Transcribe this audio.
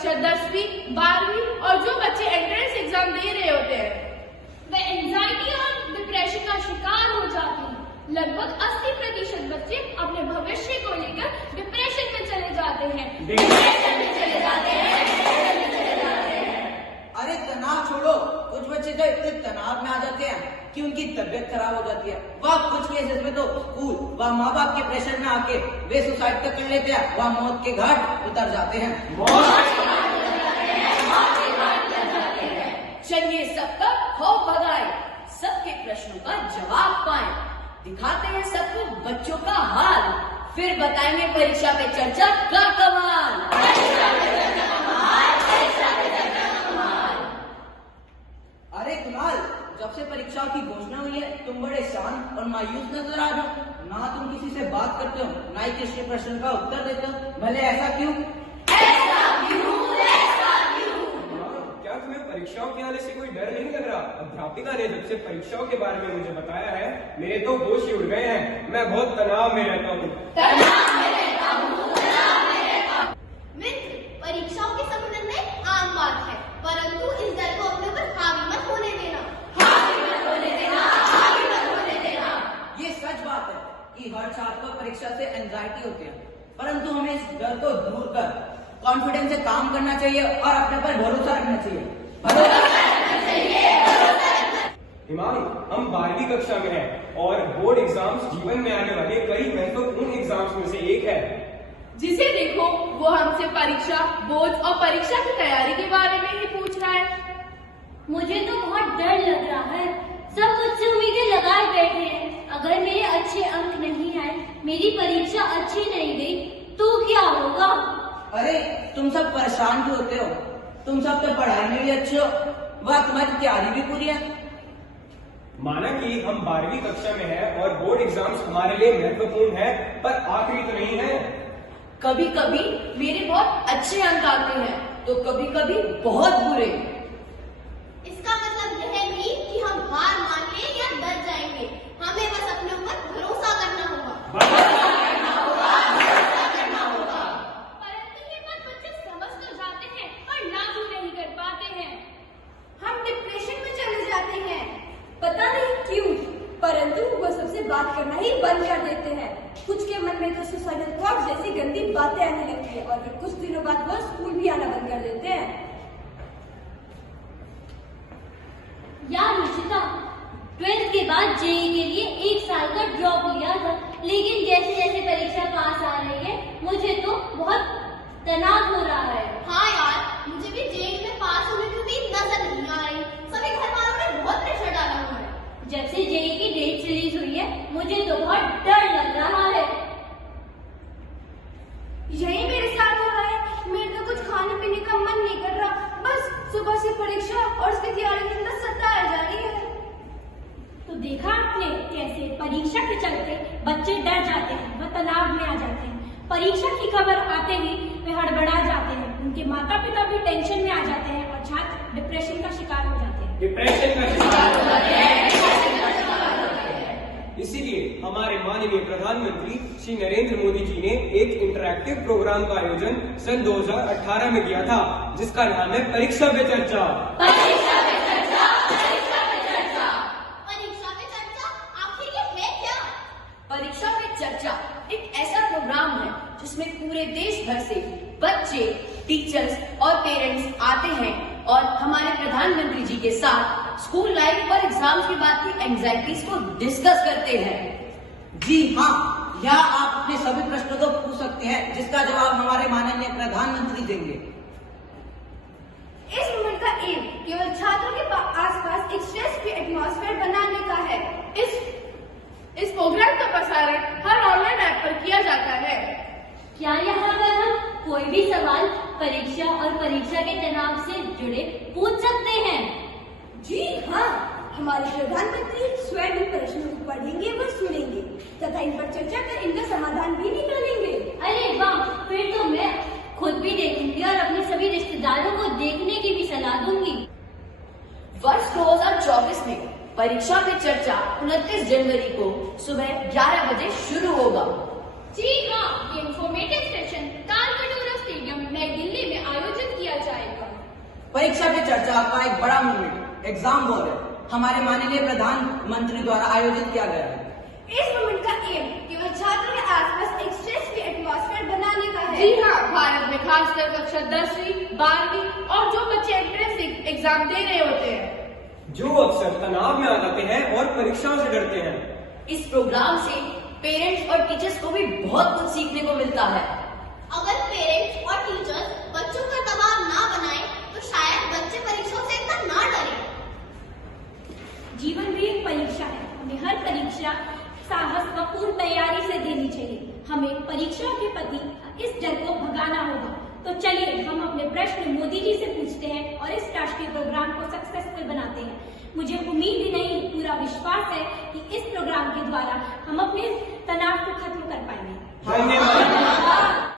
कक्षा 10वीं, 12वीं और जो बच्चे एंट्रेंस एग्जाम दे रहे होते हैं वे एंजाइटी और डिप्रेशन का शिकार हो जाते हैं। लगभग 80% बच्चे अपने भविष्य को लेकर डिप्रेशन में चले जाते हैं। अरे तनाव छोड़ो, कुछ बच्चे तो इतने तनाव में आ जाते हैं कि उनकी तबीयत खराब हो जाती है। वह कुछ केसेस में तो स्कूल व माँ बाप के प्रेशर में आके वे सुसाइड तक कर लेते हैं, वह मौत के घाट उतर जाते हैं। चलिए सबका खौफ भगाए, सबके प्रश्नों का जवाब पाएं, दिखाते हैं सबको बच्चों का हाल, फिर बताएंगे परीक्षा पे चर्चा का कमाल। अरे कुणाल, जब से परीक्षाओं की घोषणा हुई है तुम बड़े शांत और मायूस नजर आ रहे हो। ना तुम किसी से बात करते हो, ना ही किसी प्रश्न का उत्तर देते हो। भले ऐसा क्यों? क्या तुम्हें परीक्षाओं के आने से कोई डर नहीं लग रहा? अध्यापिका ने जब से परीक्षाओं के बारे में मुझे बताया है, मेरे तो होश ही उड़ गए हैं। मैं बहुत तनाव में रहता हूँ। मित्र, परीक्षाओं के संबंध में आम बात है, परंतु इस डर को अपने ऊपर हावी मत होने देना। ये सच बात है कि हर छात्र को परीक्षा से एंजाइटी होती है, परंतु हमें इस डर को दूर कर कॉन्फिडेंस से काम करना चाहिए और अपने पर भरोसा रखना चाहिए। हिमांशु, हम 12वीं कक्षा में हैं और बोर्ड एग्जाम्स जीवन में आने वाले कई महत्वपूर्ण एग्जाम्स में से एक है। जिसे देखो वो हमसे परीक्षा, बोर्ड और परीक्षा की तैयारी के बारे में ही पूछ रहा है। मुझे तो बहुत डर लग रहा है। सब मुझसे उम्मीदें लगाए बैठे हैं। अगर मेरे अच्छे अंक नहीं आए, मेरी परीक्षा अच्छी नहीं गई, तो क्या होगा? अरे तुम सब परेशान क्यों होते हो? तुम सब तो पढ़ाई में भी अच्छे हो, वह तुम्हारी तैयारी भी पूरी है। माना कि हम 12वीं कक्षा में हैं और बोर्ड एग्जाम्स हमारे लिए महत्वपूर्ण है, पर आखिरी तो नहीं है। कभी कभी मेरे बहुत अच्छे अंक आते हैं तो कभी कभी बहुत बुरे। इसका मतलब यह नहीं कि हम हार मान लें या डर जाएंगे। हमें बस अपने ऊपर भरोसा करना होगा। परंतु ये बात बच्चे समझ तो जाते हैं पर लागू नहीं कर पाते हैं। हम डिप्रेशन में चले जाते हैं, पता नहीं क्यों, परंतु वो सबसे बात करना ही बंद कर देते हैं। कुछ के मन में तो सुसाइडल थॉट जैसी गंदी बातें आने लगती है और फिर कुछ दिनों बाद वो स्कूल भी आना बंद कर देते हैं। यार रुचिता, 12th के बाद जेईई के लिए 1 साल का ड्रॉप लिया था, लेकिन जैसे जैसे परीक्षा पास आ रही है मुझे तो बहुत तनाव हो रहा है। हाँ यार, मुझे भी जेईई में पास होने की उम्मीद नजर नहीं आ रही। सभी घर वालों ने बहुत प्रेशर डाला हुआ है। जब से जेईई की डेट रिलीज हुई है मुझे तो बहुत डर लग रहा है। यही मेरे साथ हो रहा है। मेरे तो कुछ खाने पीने का मन नहीं कर रहा, बस सुबह से परीक्षा और उसकी तैयारी के अंदर सताया जा रही है। तो देखा आपने कैसे परीक्षा के चलते बच्चे डर जाते हैं, वह तनाव में आ जाते हैं। परीक्षा की खबर आते ही वे हड़बड़ा जाते हैं, उनके माता पिता भी टेंशन में आ जाते हैं और छात्र डिप्रेशन का शिकार हो जाते हैं। डिप्रेशन का शिकार हो जाते हैं। इसीलिए हमारे माननीय प्रधानमंत्री श्री नरेंद्र मोदी जी ने एक इंटरैक्टिव प्रोग्राम का आयोजन सन 2018 में किया था, जिसका नाम है परीक्षा पे चर्चा। परीक्षा पे चर्चा, परीक्षा पे चर्चा, परीक्षा पे चर्चा। आखिर ये है क्या? परीक्षा पे चर्चा एक ऐसा प्रोग्राम है जिसमें पूरे देश भर से बच्चे, टीचर्स और पेरेंट्स आते हैं और हमारे प्रधानमंत्री जी के साथ स्कूल लाइफ और एग्जाम्स के बाद की एंजाइटीज को डिस्कस करते हैं। जी हाँ, यहाँ आप अपने सभी प्रश्नों को पूछ सकते हैं, जिसका जवाब हमारे माननीय प्रधानमंत्री देंगे। इस मूवमेंट का एम केवल छात्रों के आसपास एक स्ट्रेस फ्री एटमॉस्फेयर बनाने का है। इस प्रोग्राम का प्रसारण हर ऑनलाइन ऐप पर किया जाता है। क्या यहाँ पर हम कोई भी सवाल परीक्षा और परीक्षा के तनाव से जुड़े पूछ सकते हैं? जी हाँ, हमारे प्रधानमंत्री स्वयं इन प्रश्नों को पढ़ेंगे व सुनेंगे तथा इन पर चर्चा कर इनका समाधान भी निकालेंगे। अरे वाह, फिर तो मैं खुद भी देखूंगी और अपने सभी रिश्तेदारों को देखने की भी सलाह दूंगी। वर्ष 2024 में परीक्षा पे चर्चा 29 जनवरी को सुबह 11 बजे शुरू होगा। जी हाँ, ये इंफॉर्मेटिव सेशन तालकटोरा स्टेडियम नई दिल्ली में आयोजित किया परीक्षा पे चर्चा का एक बड़ा मूवमेंट एग्जाम वॉर है हमारे माननीय प्रधानमंत्री द्वारा आयोजित किया गया है। इस मूवमेंट का एम केवल छात्रों के आसपास एक स्ट्रेस फ्री एटमॉस्फेयर बनाने का है। जी हाँ, भारत में खासकर कक्षा 10वीं, 12वीं और जो बच्चे एंट्रेंस एग्जाम दे रहे होते हैं, जो अक्सर तनाव में आ जाते हैं और परीक्षाओं से डरते हैं। इस प्रोग्राम से पेरेंट्स और टीचर्स को भी बहुत कुछ सीखने को मिलता है। अगर पेरेंट्स और टीचर्स बच्चों पर दबाव ना बनाए तो शायद बच्चे परीक्षाओं से इतना ना डरे। जीवन भी एक परीक्षा है। हमें हर परीक्षा साहस व पूर्ण तैयारी से देनी चाहिए। हमें परीक्षा के प्रति इस डर को भगाना होगा। तो चलिए हम अपने प्रश्न मोदी जी से पूछते हैं और इस राष्ट्रीय प्रोग्राम को सक्सेसफुल बनाते हैं। मुझे उम्मीद ही नहीं पूरा विश्वास है कि इस प्रोग्राम के द्वारा हम अपने तनाव को खत्म कर पाएंगे। धन्यवाद।